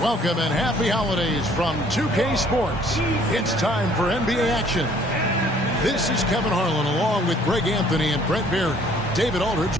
Welcome and happy holidays from 2K Sports. It's time for NBA action. This is Kevin Harlan along with Greg Anthony and Brent Berry. David Aldridge.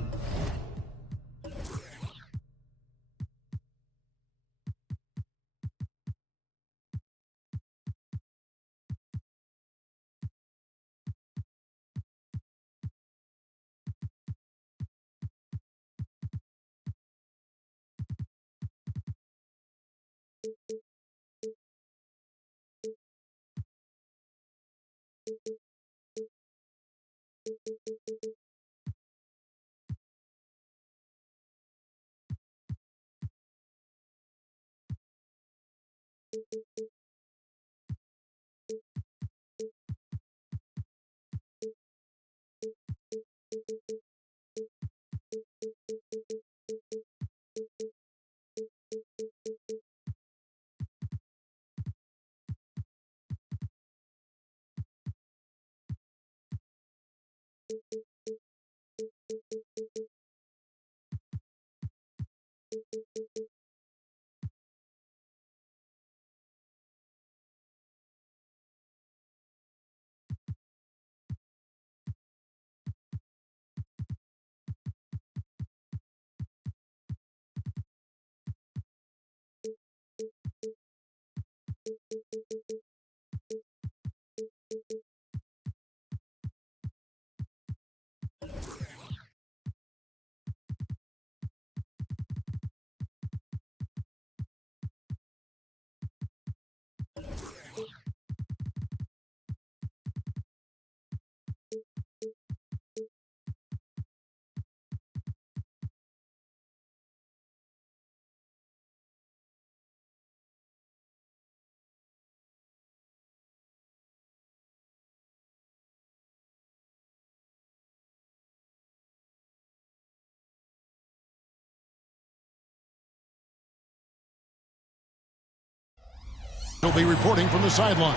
Will be reporting from the sidelines.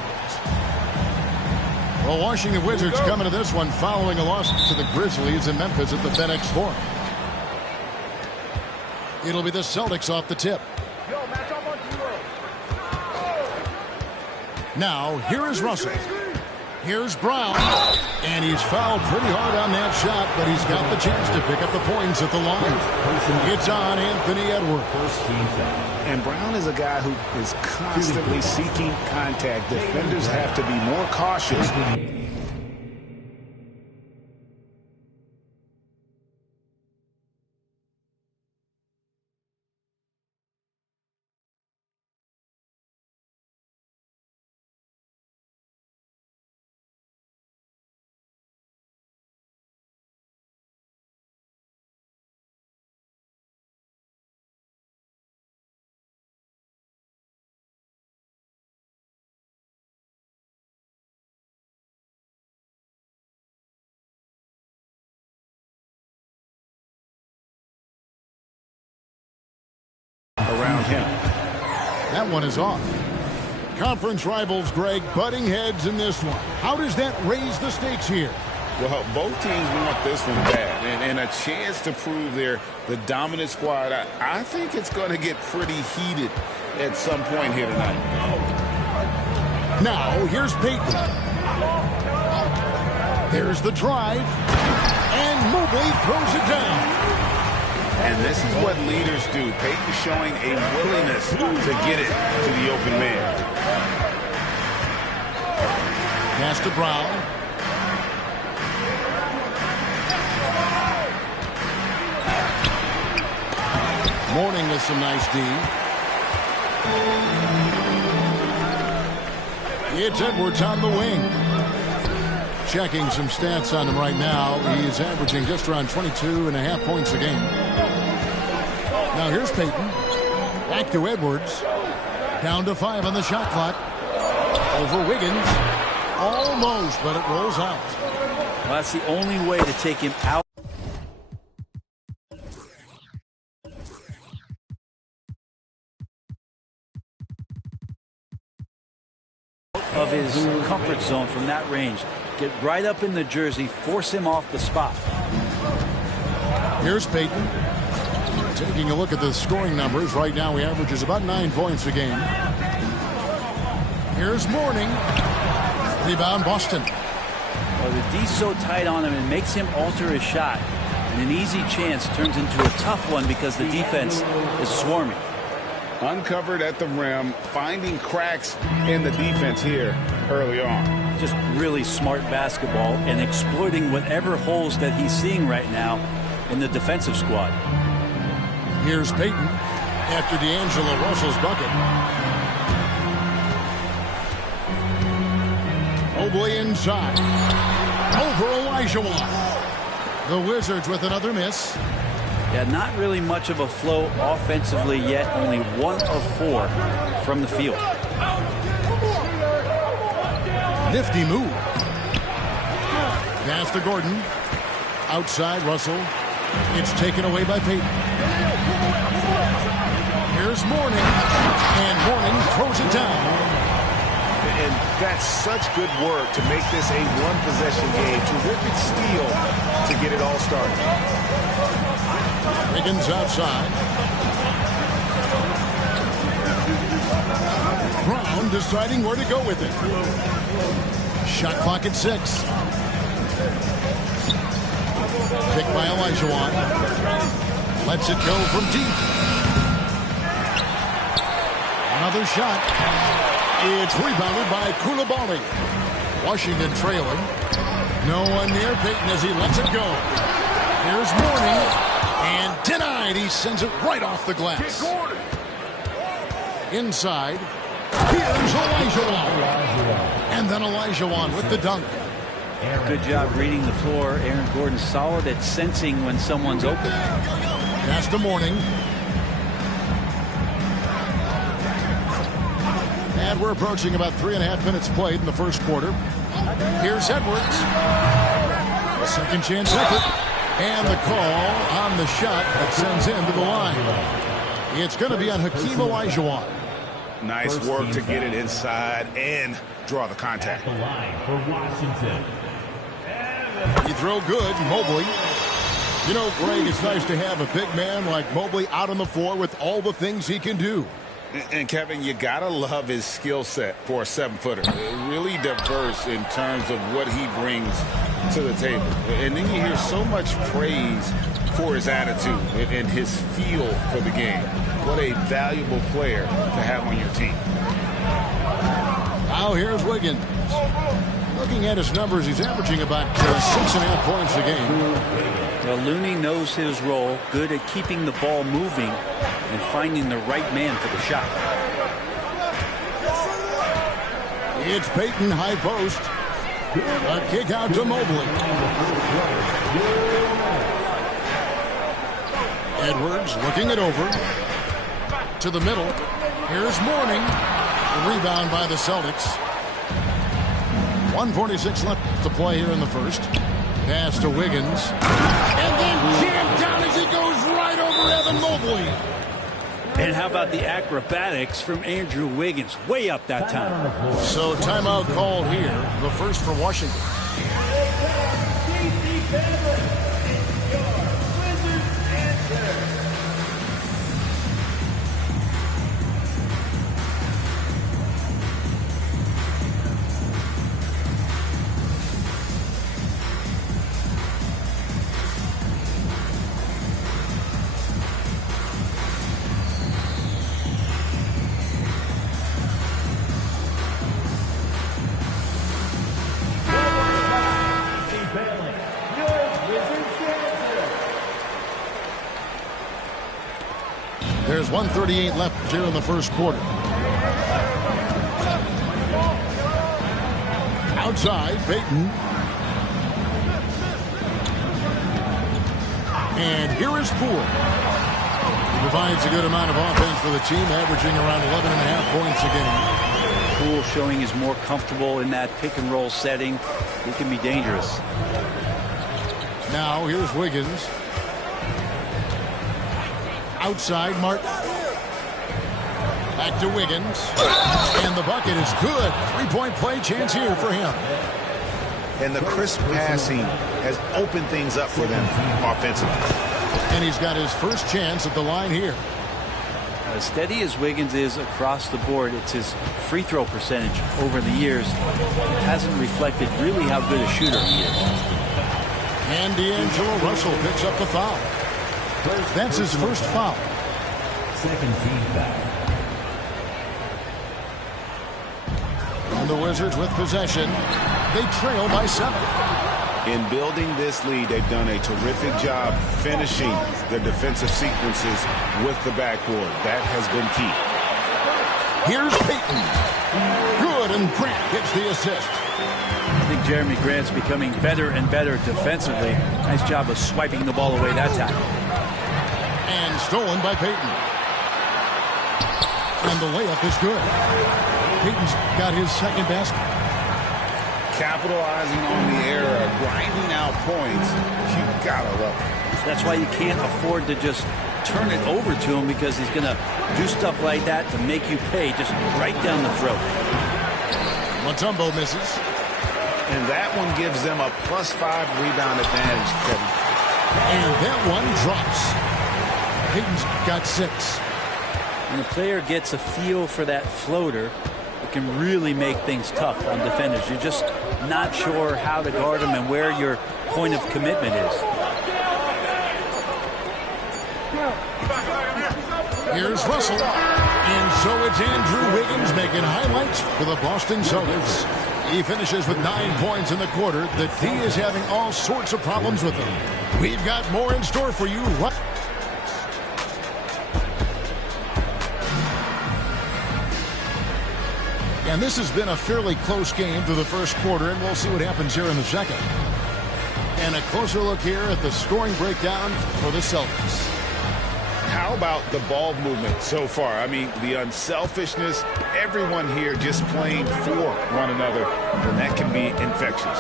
Well, Washington Wizards coming to this one following a loss to the Grizzlies in Memphis at the FedEx Forum. It'll be the Celtics off the tip. Now, here is Russell. Here's Brown. And he's fouled pretty hard on that shot, but he's got the chance to pick up the points at the line. It's on Anthony Edwards. First team foul. And Brown is a guy who is constantly seeking contact. Defenders have to be more cautious. Around him. That one is off. Conference rivals, Greg, butting heads in this one. How does that raise the stakes here? Well, both teams want this one bad, and a chance to prove they're the dominant squad. I think it's going to get pretty heated at some point here tonight. Now, here's Peyton. There's the drive, and Mobley throws it down. And this is what leaders do. Peyton showing a willingness to get it to the open man. Pass to Brown. Mourning with some nice D. It's Edwards on the wing. Checking some stats on him right now. He's averaging just around 22.5 points a game. Now here's Peyton. Back to Edwards. Down to 5 on the shot clock. Over Wiggins. Almost, but it rolls out. Well, that's the only way to take him out of his comfort zone from that range. Get right up in the jersey, force him off the spot. Here's Peyton. Taking a look at the scoring numbers. Right now he averages about 9 points a game. Here's Mourning. Rebound Boston. Well, the D's so tight on him, it makes him alter his shot. And an easy chance turns into a tough one because the defense is swarming. Uncovered at the rim, finding cracks in the defense here early on. Just really smart basketball and exploiting whatever holes that he's seeing right now in the defensive squad. Here's Peyton after D'Angelo Russell's bucket. Mobley inside. Over Olajuwon. The Wizards with another miss. Yeah, not really much of a flow offensively yet. Only 1 of 4 from the field. Nifty move. Pass to Gordon. Outside Russell. It's taken away by Peyton. Here's Mourning. And Mourning throws it down. And that's such good work to make this a one-possession game. Terrific steal to get it all started. Wiggins outside. Brown deciding where to go with it. Shot clock at 6. Picked by Olajuwon. Lets it go from deep. Another shot. It's rebounded by Coulibaly. Washington trailing. No one near Peyton as he lets it go. Here's Mourning. And denied. He sends it right off the glass. Inside. Here's Olajuwon. And then Olajuwon with the dunk. Good job reading the floor. Aaron Gordon solid at sensing when someone's open. Pass to Mourning. And we're approaching about 3.5 minutes played in the first quarter. Here's Edwards. Second chance effort. And the call on the shot that sends him to the line. It's going to be on Hakeem Olajuwon. Nice work to get it inside and draw the contact. The line for Washington. He throw good, Mobley. You know, Greg, it's nice to have a big man like Mobley out on the floor with all the things he can do. And Kevin, you gotta love his skill set for a 7-footer. Really diverse in terms of what he brings to the table. And then you hear so much praise for his attitude and his feel for the game. What a valuable player to have on your team. Now here's Wiggins. Looking at his numbers, he's averaging about 6.5 points a game. Well, Looney knows his role, good at keeping the ball moving and finding the right man for the shot. It's Peyton, high post. A kick out to Mobley. Edwards looking it over. To the middle. Here's Mourning. Rebound by the Celtics. 1:46 left to play here in the first. Pass to Wiggins. And then jammed down as he goes right over Evan Mobley. And how about the acrobatics from Andrew Wiggins? Way up that time. So timeout called here. The first for Washington. There's 1:38 left here in the first quarter. Outside, Payton. And here is Poole. He provides a good amount of offense for the team, averaging around 11.5 points a game. Poole showing he's more comfortable in that pick and roll setting. He can be dangerous. Now here's Wiggins. Outside, Martin. Back to Wiggins. And the bucket is good. Three-point play chance here for him. And the crisp passing has opened things up for them offensively. And he's got his first chance at the line here. As steady as Wiggins is across the board, it's his free throw percentage over the years. It hasn't reflected really how good a shooter he is. And D'Angelo Russell picks up the foul. That's his first foul. Second team foul. And the Wizards with possession. They trail by 7. In building this lead, they've done a terrific job finishing their defensive sequences with the backboard. That has been key. Here's Payton. Good, and Grant gets the assist. I think Jeremy Grant's becoming better and better defensively. Nice job of swiping the ball away that time. And stolen by Payton. And the layup is good. Payton's got his second basket. Capitalizing on the error, grinding out points. You gotta love it. That's why you can't afford to just turn it over to him, because he's going to do stuff like that to make you pay just right down the throat. Mutombo misses. And that one gives them a +5 rebound advantage, Kevin. And that one drops. Payton's got 6. When a player gets a feel for that floater, it can really make things tough on defenders. You're just not sure how to guard them and where your point of commitment is. Here's Russell. And so it's Andrew Wiggins making highlights for the Boston Celtics. He finishes with 9 points in the quarter. The D is having all sorts of problems with him. We've got more in store for you. And this has been a fairly close game through the first quarter, and we'll see what happens here in the second. And a closer look here at the scoring breakdown for the Celtics. How about the ball movement so far? I mean, the unselfishness, everyone here just playing for one another, and that can be infectious.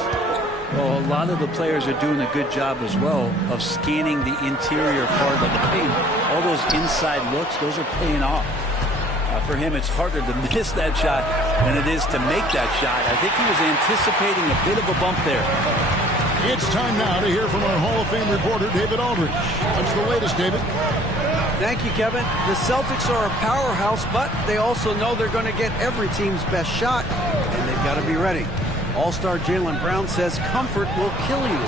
Well, a lot of the players are doing a good job as well of scanning the interior part of the paint. All those inside looks, those are paying off. For him, it's harder to miss that shot than it is to make that shot. I think he was anticipating a bit of a bump there. It's time now to hear from our Hall of Fame reporter, David Aldridge. What's the latest, David? Thank you, Kevin. The Celtics are a powerhouse, but they also know they're going to get every team's best shot, and they've got to be ready. All-star Jaylen Brown says comfort will kill you.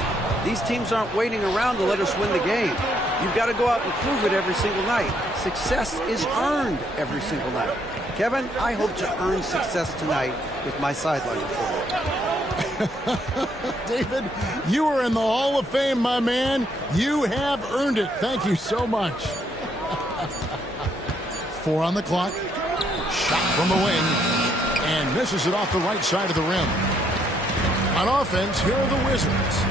These teams aren't waiting around to let us win the game. You've got to go out and prove it every single night. Success is earned every single night. Kevin, I hope to earn success tonight with my sideline report. David, you are in the Hall of Fame, my man. You have earned it. Thank you so much. 4 on the clock. Shot from the wing. And misses it off the right side of the rim. On offense, here are the Wizards.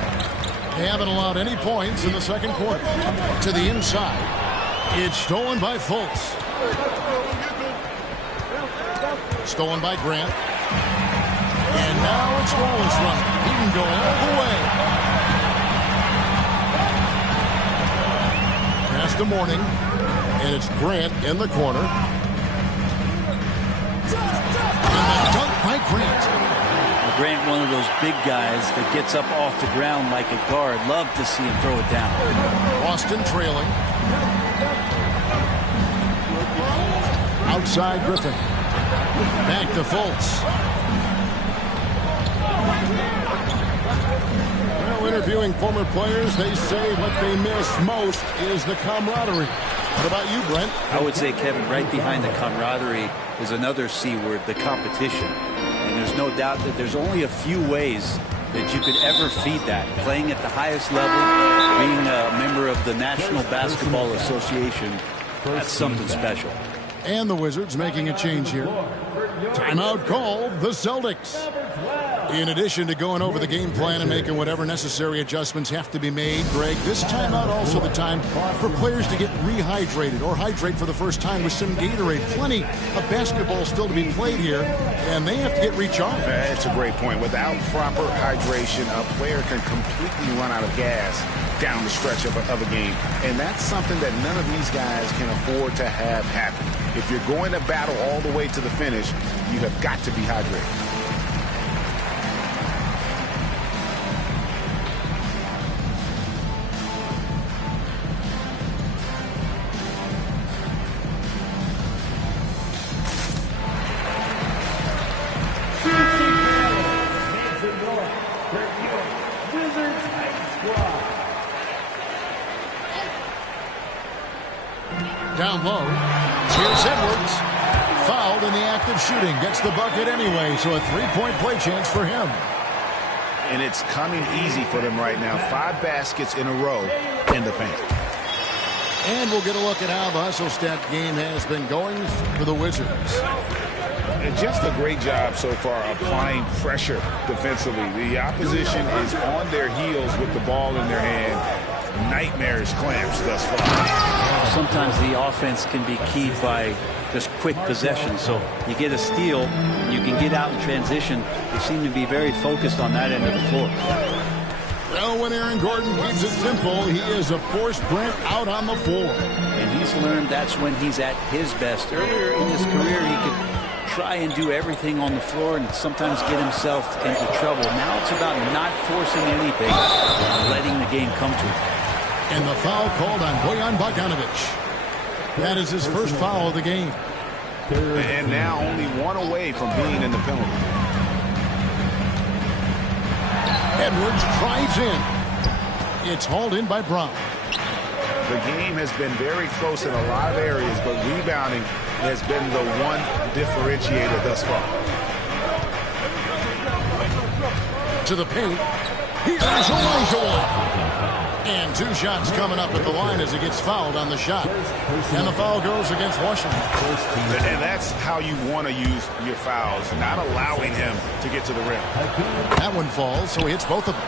They haven't allowed any points in the second quarter. To the inside. It's stolen by Fultz. Stolen by Grant. And now it's Wallace running. He can go all the way. Pass to Mourning. And it's Grant in the corner. And the dunk by Grant. Grant, one of those big guys that gets up off the ground like a guard. Love to see him throw it down. Boston trailing. Outside Griffin. Back to Fultz. Well, interviewing former players, they say what they miss most is the camaraderie. What about you, Brent? I would say, Kevin, right behind the camaraderie is another C word, the competition. And there's no doubt that there's only a few ways that you could ever feed that. Playing at the highest level, being a member of the National Basketball Association, That's something special. And the Wizards making a change here. Timeout called the Celtics. In addition to going over the game plan and making whatever necessary adjustments have to be made, Greg, this timeout also the time for players to get rehydrated or hydrate for the first time with some Gatorade. Plenty of basketball still to be played here, and they have to get recharged. That's a great point. Without proper hydration, a player can completely run out of gas down the stretch of a game. And that's something that none of these guys can afford to have happen. If you're going to battle all the way to the finish, you have got to be hydrated. Down low. Here's Edwards. Fouled in the act of shooting. Gets the bucket anyway, so a three-point play chance for him. And it's coming easy for them right now. 5 baskets in a row in the paint. And we'll get a look at how the hustle stat game has been going for the Wizards. And just a great job so far applying pressure defensively. The opposition is on their heels with the ball in their hand. Nightmarish clamps thus far. Sometimes the offense can be keyed by just quick possession. So you get a steal, you can get out in transition. They seem to be very focused on that end of the floor. Well, when Aaron Gordon keeps it simple, he is a force print out on the floor. And he's learned that's when he's at his best. Earlier in his career, he could try and do everything on the floor and sometimes get himself into trouble. Now it's about not forcing anything, letting the game come to him. And the foul called on Bojan Bogdanovic. That is his first foul of the game. And now only one away from being in the penalty. Edwards drives in. It's hauled in by Brown. The game has been very close in a lot of areas, but rebounding has been the one differentiator thus far. To the paint. Here's Elijah. And 2 shots coming up at the line as he gets fouled on the shot. And the foul goes against Washington. And that's how you want to use your fouls, not allowing him to get to the rim. That one falls, so he hits both of them.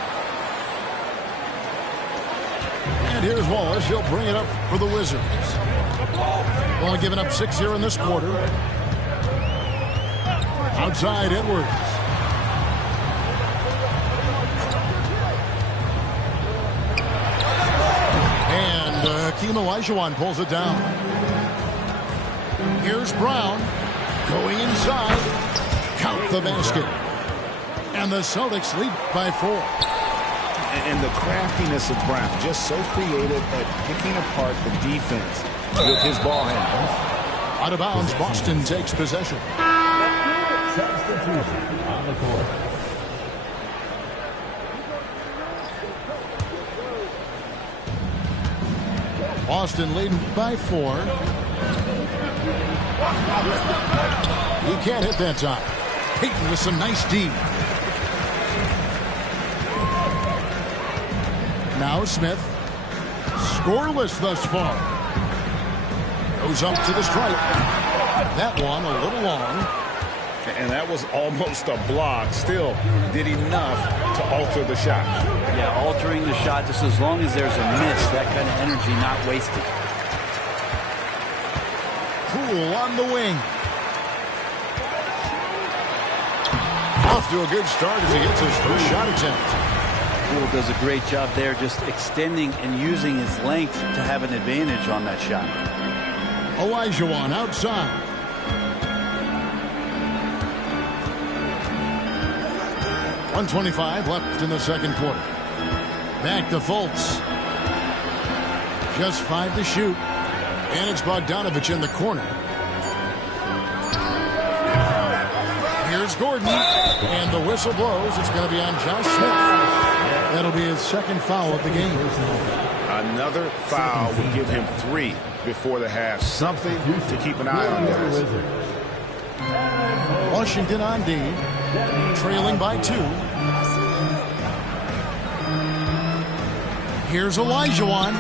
And here's Wallace. He'll bring it up for the Wizards. Only giving up 6 here in this quarter. Outside Edwards. Hakeem Olajuwon pulls it down. Here's Brown going inside. Count the basket. And the Celtics lead by 4. And the craftiness of Brown, just so creative at picking apart the defense with his ball handle. Out of bounds, Boston takes possession. Substitution on the court. Boston leading by 4. He can't hit that time. Payton with some nice D. Now Smith. Scoreless thus far. Goes up to the stripe. That one a little long. And that was almost a block. Still did enough to alter the shot. Yeah, altering the shot just as long as there's a miss, that kind of energy not wasted. Poole on the wing. Off to a good start as he gets his first shot attempt. Poole does a great job there just extending and using his length to have an advantage on that shot. Olajuwon outside. .125 left in the second quarter. Back to Fultz. Just 5 to shoot. And it's Bogdanovic in the corner. Here's Gordon. And the whistle blows. It's going to be on Josh Smith. That'll be his second foul of the game. Another foul will give him 3 before the half. Something to keep an eye on, guys. Washington on D. Trailing by 2. Here's Olajuwon.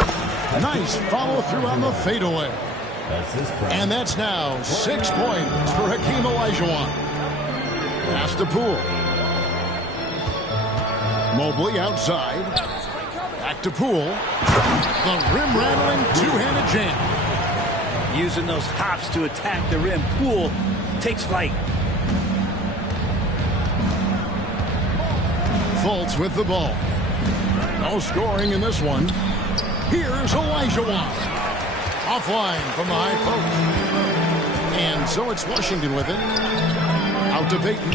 Nice follow through on the fadeaway. And that's now 6 points for Hakeem Olajuwon. Pass to Poole. Mobley outside. Back to Poole. The rim-rattling two-handed jam. Using those hops to attack the rim. Poole takes flight. Fultz with the ball. No scoring in this one. Here's Olajuwon. Offline from the high post. And so it's Washington with it. Out to Payton.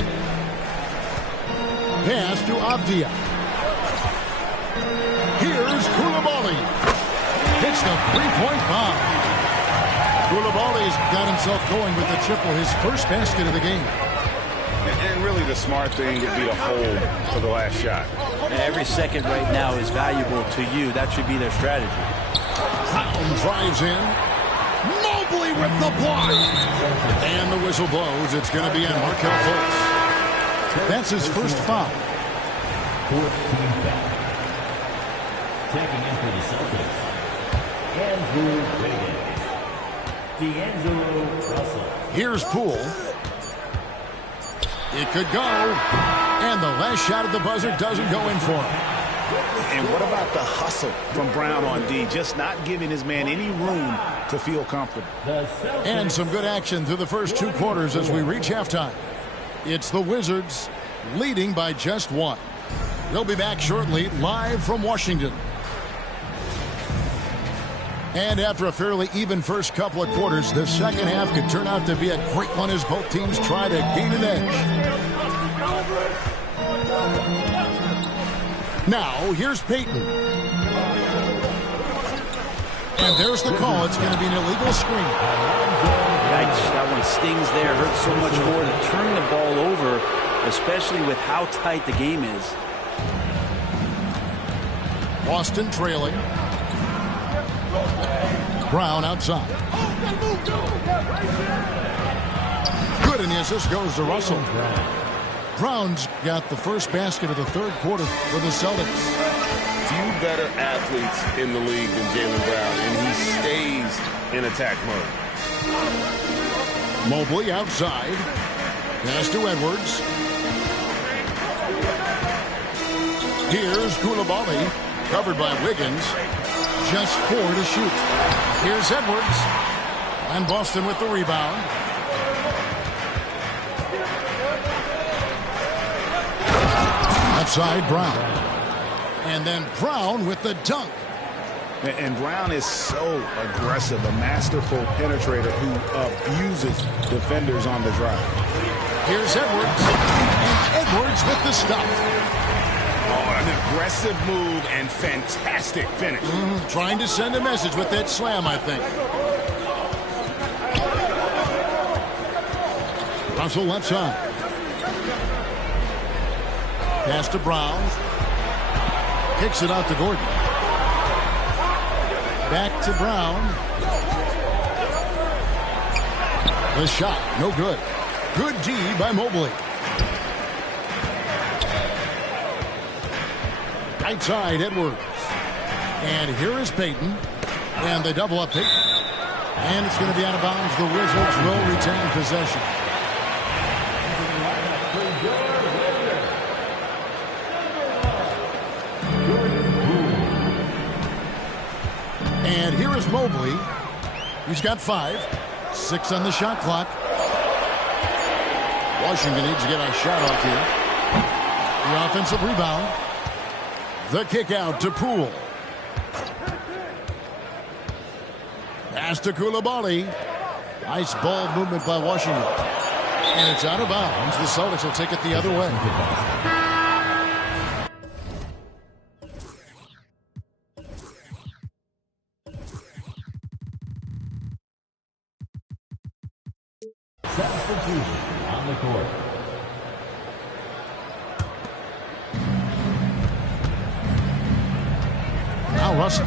Pass to Avdia. Here's Koulibaly. Hits the three-point bomb. Koulibaly's got himself going with the triple, his first basket of the game. And really the smart thing would be to hold for the last shot. Every second right now is valuable to you. That should be their strategy. Brown drives in. Mobley with the block. And the whistle blows. It's going to be on Markelle Fultz. That's his first foul. Fourth team foul. Checking in for the Celtics, Andrew Wiggins. D'Angelo Russell. Here's Poole. It could go. And the last shot at the buzzer doesn't go in for him. And what about the hustle from Brown on D? Just not giving his man any room to feel comfortable. And some good action through the first 2 quarters as we reach halftime. It's the Wizards leading by just 1. We'll be back shortly, live from Washington. And after a fairly even first couple of quarters, the second half could turn out to be a great one as both teams try to gain an edge. Now, here's Payton. And there's the call. It's going to be an illegal screen. Yikes, that one stings there. Hurts so much more to turn the ball over, especially with how tight the game is. Boston trailing. Brown outside. Good, and the assist goes to Russell. Brown's got the first basket of the third quarter for the Celtics. Few better athletes in the league than Jaylen Brown, and he stays in attack mode. Mobley outside. Pass to Edwards. Here's Koulibaly, covered by Wiggins. Just 4 to shoot. Here's Edwards. And Boston with the rebound. Outside Brown. And then Brown with the dunk. And Brown is so aggressive, a masterful penetrator who abuses defenders on the drive. Here's Edwards. And Edwards with the stuff. Oh, an aggressive move and fantastic finish. Trying to send a message with that slam, I think. Russell left side. Pass to Brown. Kicks it out to Gordon. Back to Brown. The shot, no good. Good D by Mobley. Right side, Edwards. And here is Payton. And they double up Payton. And it's going to be out of bounds. The Wizards will retain possession. And here is Mobley. He's got 5. 6 on the shot clock. Washington needs to get a shot off here. The offensive rebound. The kick out to Poole. Pass to Koulibaly. Nice ball movement by Washington. And it's out of bounds. The Celtics will take it the other way. Substitution on the court. Now Russell.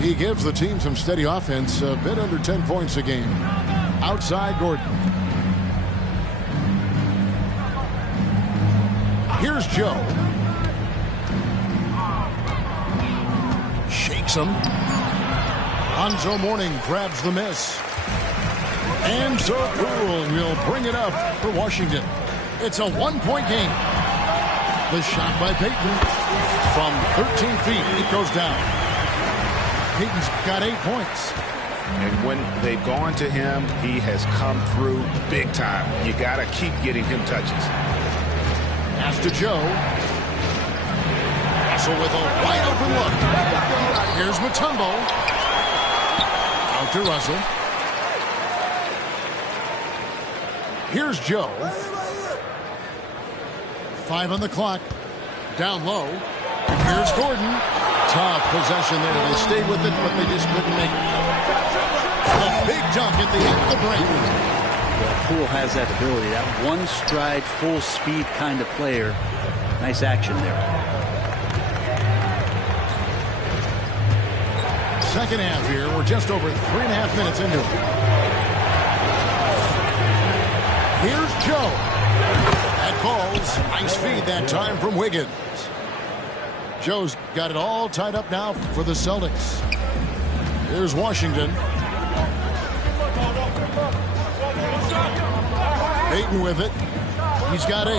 He gives the team some steady offense, a bit under 10 points a game. Outside Gordon. Here's Joe. Shakes him. Lonzo Mourning grabs the miss. And so Poole will bring it up for Washington. It's a one-point game. The shot by Payton from 13 feet. It goes down. Payton's got 8 points. And when they've gone to him, he has come through big time. You got to keep getting him touches. Pass to Joe. Russell with a wide open look. Here's Mutombo. Out to Russell. Here's Joe. 5 on the clock. Down low. Here's Gordon. Tough possession there. They stayed with it, but they just couldn't make it. A big dunk at the end of the break. Well, Poole has that ability. That one stride, full speed kind of player. Nice action there. Second half here. We're just over 3.5 minutes into it. Here's Joe. That falls. Nice feed that time from Wiggins. Joe's got it all tied up now for the Celtics. Here's Washington. Payton with it. He's got 8.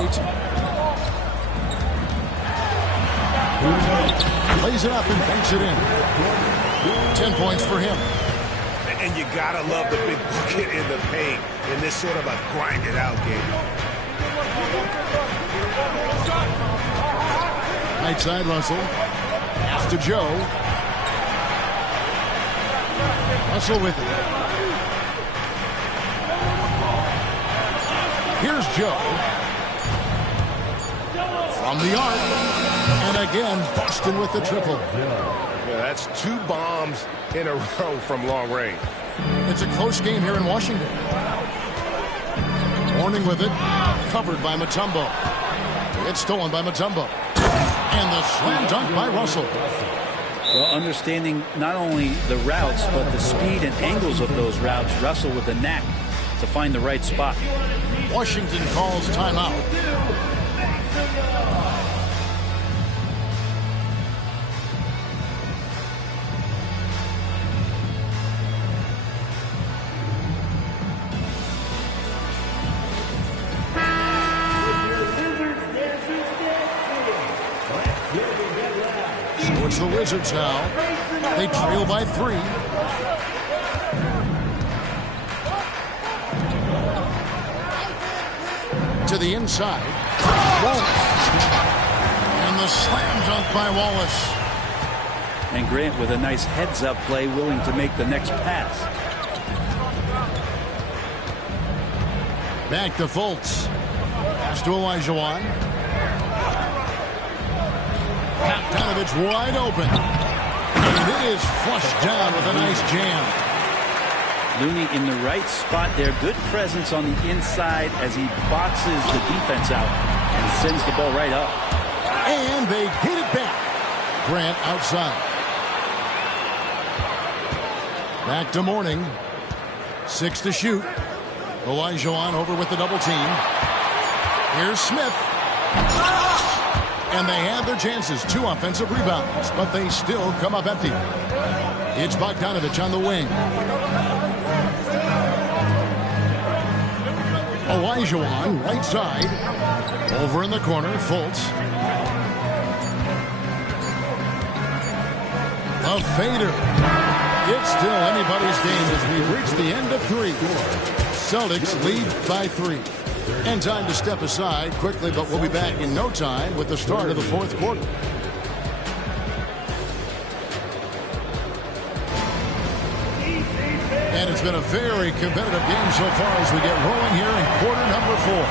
Lays it up and banks it in. 10 points for him. And you got to love the big bucket in the paint in this sort of a grinded-out game. Right side, Russell. Pass to Joe. Russell with it. Here's Joe. From the arc. And again, Boston with the triple. Yeah, that's 2 bombs in a row from long range. It's a close game here in Washington. Mourning with it. Covered by Mutombo. It's stolen by Mutombo. And the slam dunk by Russell. Well, understanding not only the routes, but the speed and angles of those routes, Russell with the knack to find the right spot. Washington calls timeout. So it's the Wizards now. They trail by 3. To the inside. Wallace. And the slam dunk by Wallace. And Grant with a nice heads-up play, willing to make the next pass. Back to Fultz. Pass to Olajuwon. Bogdanovich wide open. And it is flushed down with a nice jam. Looney in the right spot there. Good presence on the inside as he boxes the defense out and sends the ball right up. And they get it back. Grant outside. Back to Mourning. 6 to shoot. Olajuwon over with the double team. Here's Smith. And they have their chances. 2 offensive rebounds, but they still come up empty. It's Bogdanovich on the wing. Olajuwon, right side. Over in the corner, Fultz. A fader. It's still anybody's game as we reach the end of 3. Celtics lead by 3. And time to step aside quickly, but we'll be back in no time with the start of the 4th quarter. And it's been a very competitive game so far as we get rolling here in quarter number 4.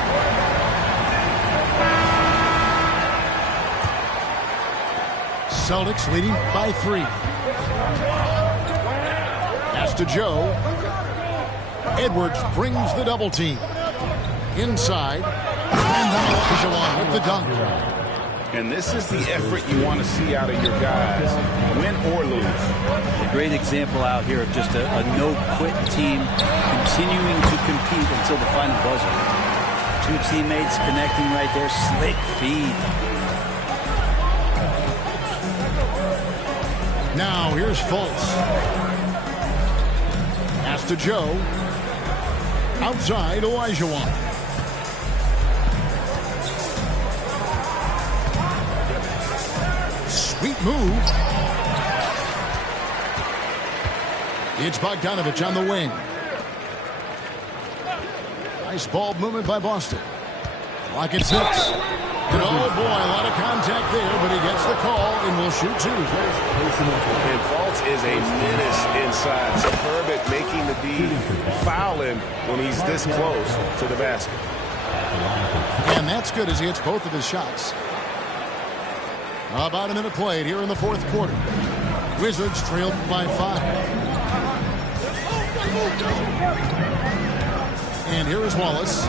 Celtics leading by 3. Pass to Joe. Edwards brings the double team. Inside. And then Olajuwon with the dunk. And this is the effort you want to see out of your guys, win or lose. A great example out here of just a no-quit team continuing to compete until the final buzzer. 2 teammates connecting right there. Slick feed. Now here's Fultz. Pass to Joe. Outside, Olajuwon. Sweet move. It's Bogdanovich on the wing. Nice ball movement by Boston. Clock at 6. And oh boy, a lot of contact there, but he gets the call and will shoot 2. And Fultz is a menace inside. Superb at making the D foul him when he's this close to the basket. And that's good as he hits both of his shots. About a minute played here in the fourth quarter. Wizards trailed by 5. And here is Wallace.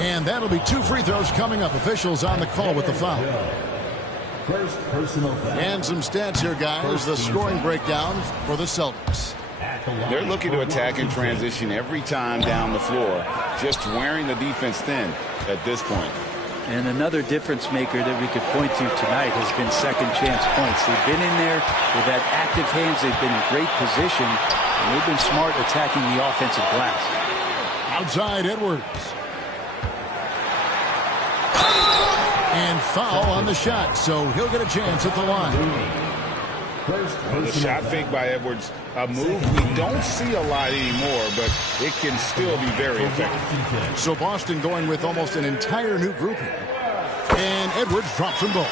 And that'll be 2 free throws coming up. Officials on the call with the foul. First personal foul. And some stats here, guys. The scoring breakdown for the Celtics. They're looking to attack in transition every time down the floor, just wearing the defense thin at this point. And another difference maker that we could point to tonight has been second chance points. They've been in there with that active hands. They've been in great position, and they've been smart attacking the offensive glass. Outside Edwards. And foul on the shot, so he'll get a chance at the line. The shot fake by Edwards, a move we don't see a lot anymore, but it can still be very effective. So Boston going with almost an entire new group here. And Edwards drops them both.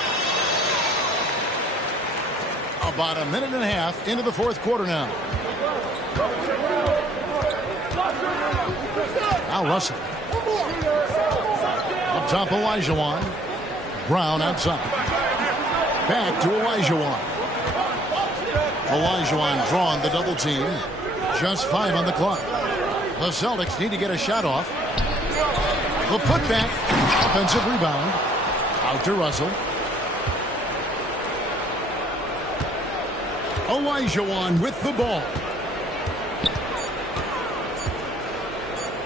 About a minute and a half into the fourth quarter now. Now Russell. Up top, Olajuwon. Brown outside. Back to Olajuwon. Olajuwon drawn the double team. Just 5 on the clock. The Celtics need to get a shot off. The putback. Offensive rebound. Out to Russell. Olajuwon with the ball.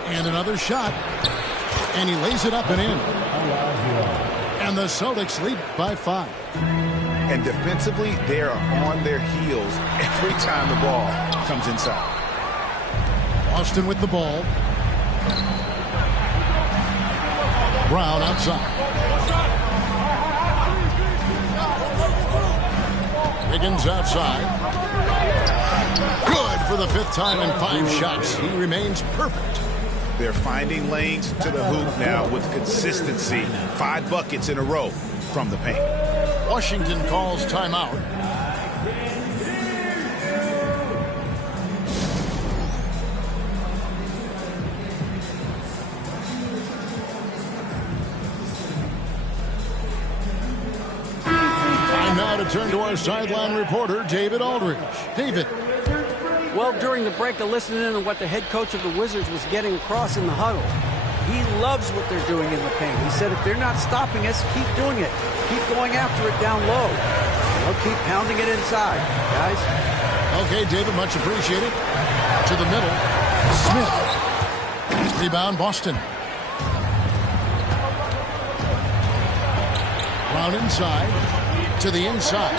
And another shot. And he lays it up and in. And the Celtics lead by 5. And defensively, they are on their heels every time the ball comes inside. Boston with the ball. Brown outside. Wiggins outside. Good for the 5th time in 5 shots. He remains perfect. They're finding lanes to the hoop now with consistency. 5 buckets in a row from the paint. Washington calls timeout. Time now to turn to our sideline reporter, David Aldridge. David. Well, during the break, I listened in on what the head coach of the Wizards was getting across in the huddle. He loves what they're doing in the paint. He said, if they're not stopping us, keep doing it. Keep going after it down low. They'll keep pounding it inside, guys. Okay, David, much appreciated. To the middle. Smith. Rebound, Boston. Brown inside. To the inside.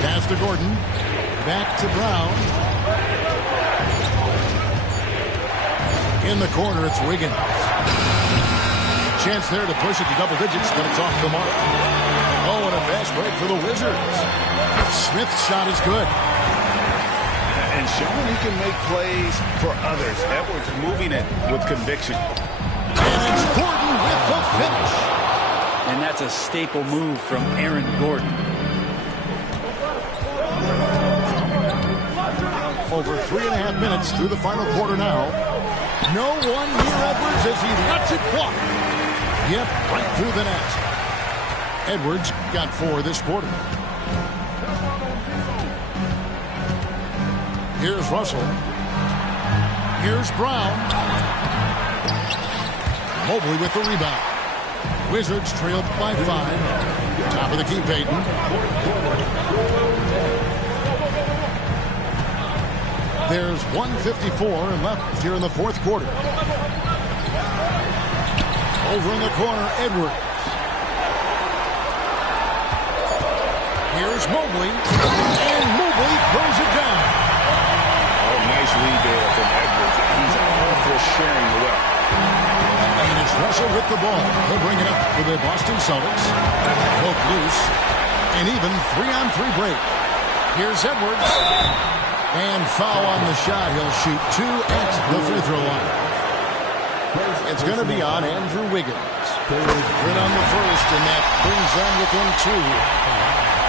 Pass to Gordon. Back to Brown. In the corner, it's Wiggins. Chance there to push it to double digits, but it's off the mark. Oh, and a fast break for the Wizards. Smith's shot is good. And showing he can make plays for others. Edwards moving it with conviction. And it's Gordon with the finish. And that's a staple move from Aaron Gordon. Over 3.5 minutes through the final quarter now. No one near Edwards as he lets it fly. Yep, right through the net. Edwards got 4 this quarter. Here's Russell. Here's Brown. Mobley with the rebound. Wizards trailed by 5. Top of the key, Peyton. There's 1:54 left here in the fourth quarter. Over in the corner, Edwards. Here's Mobley, and Mobley throws it down. Oh, nice lead there from Edwards. He's all for sharing the wealth. And it's Russell with the ball. He'll bring it up for the Boston Celtics. Broke loose. An even 3-on-3 break. Here's Edwards. And foul on the shot. He'll shoot 2 at the free throw line. It's going to be on Andrew Wiggins. Good on the first, and that brings them within 2.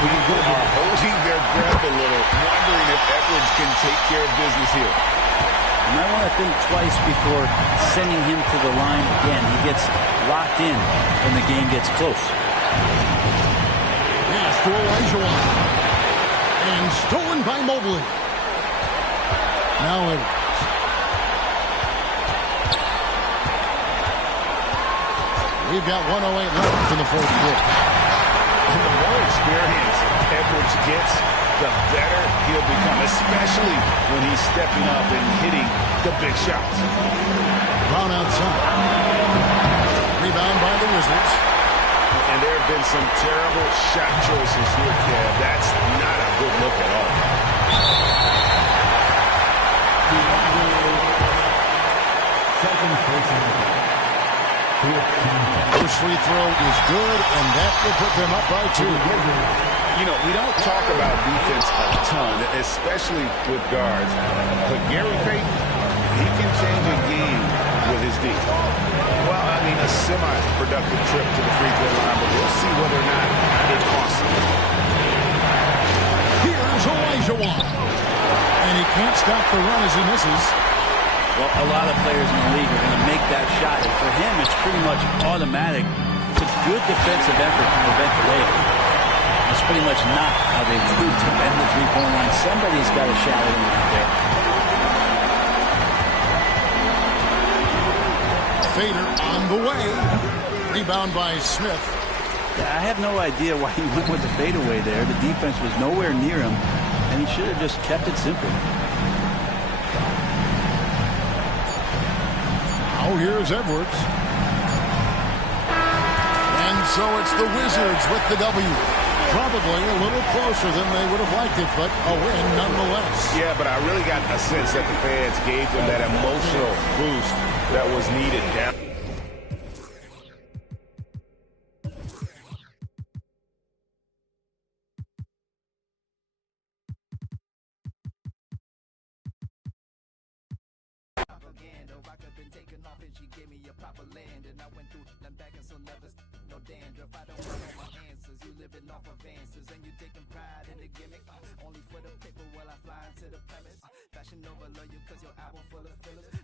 Are holding their breath a little, wondering if Edwards can take care of business here. You might want to think twice before sending him to the line again. He gets locked in when the game gets close. Pass to Olajuwon. And stolen by Mobley. Now Edwards. We've got 1:08 left in the fourth quarter. And the more experience Edwards gets, the better he'll become, especially when he's stepping up and hitting the big shots. Brown outside. Rebound by the Wizards. And there have been some terrible shot choices here, Kev. That's not a good look at all. Second personal foul. First free throw is good, and that will put them up by 2. You know, we don't talk about defense a ton, especially with guards. But Gary Payton, he can change a game with his D. Well, I mean, a semi-productive trip to the free throw line, but we'll see whether or not it costs him. Here's Olajuwon. And he can't stop the run as he misses. Well, a lot of players in the league are going to make that shot. And for him, it's pretty much automatic. It's a good defensive effort to prevent the layup. That's pretty much not how they would defend the three-point line. Somebody's got to shallow him out there. Fader on the way. Rebound by Smith. I have no idea why he went with the fadeaway there. The defense was nowhere near him, and he should have just kept it simple. Now here's Edwards. And so it's the Wizards with the W. Probably a little closer than they would have liked it, but a win nonetheless. Yeah, but I really got a sense that the fans gave them that emotional boost that was needed down. Off advances and you taking pride in the gimmick only for the paper while I fly into the premise fashion over love you cause your album full of fillers